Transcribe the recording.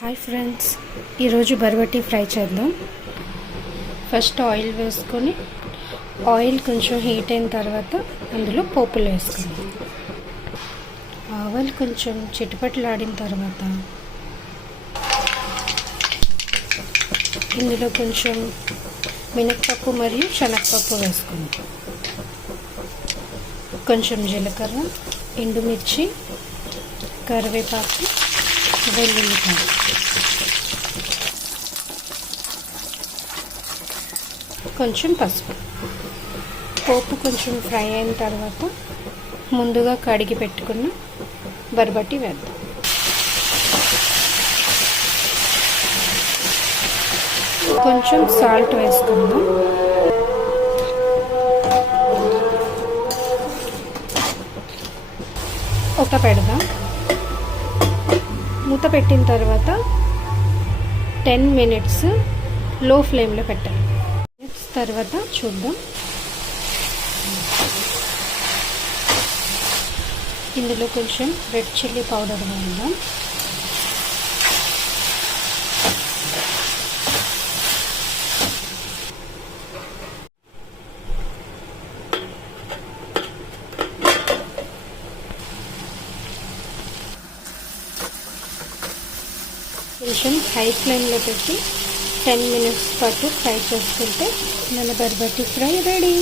Hi friends, ఈరోజు బర్బటీ fry చేద్దాం. First oil వేసుకొని ఆయిల్ కొంచెం హీట్ అయిన తర్వాత అందులో పోపులు వేసుకుందాం. ఆవాలు కొంచెం చిటపటలాడిన తర్వాత ఇందులో కొంచెం మినప్పప్పు మరియు శనగపప్పు వేసుకుందాం. కొంచెం జీలకర్ర, ఎండుమిర్చి, కరివేపాకు, వెల్లుల్లిపాయ, కొంచెం పసుపు. పోపు కొంచెం ఫ్రై అయిన తర్వాత ముందుగా కడిగి పెట్టుకున్న బర్బటీ వేద్దాం. కొంచెం సాల్ట్ వేసుకుందాం. ఒక పెడదాం. మూత పెట్టిన తర్వాత 10 minutes లో ఫ్లేమ్లో పెట్టాలి. తర్వాత చూద్దాం. ఇందులో కొంచెం రెడ్ చిల్లీ పౌడర్ వేద్దాం. కొంచెం హై ఫ్లేమ్లో పెట్టి 10 minutes పాటు ఫ్రై చేసుకుంటే మన బర్బటీ ఫ్రై రెడీ.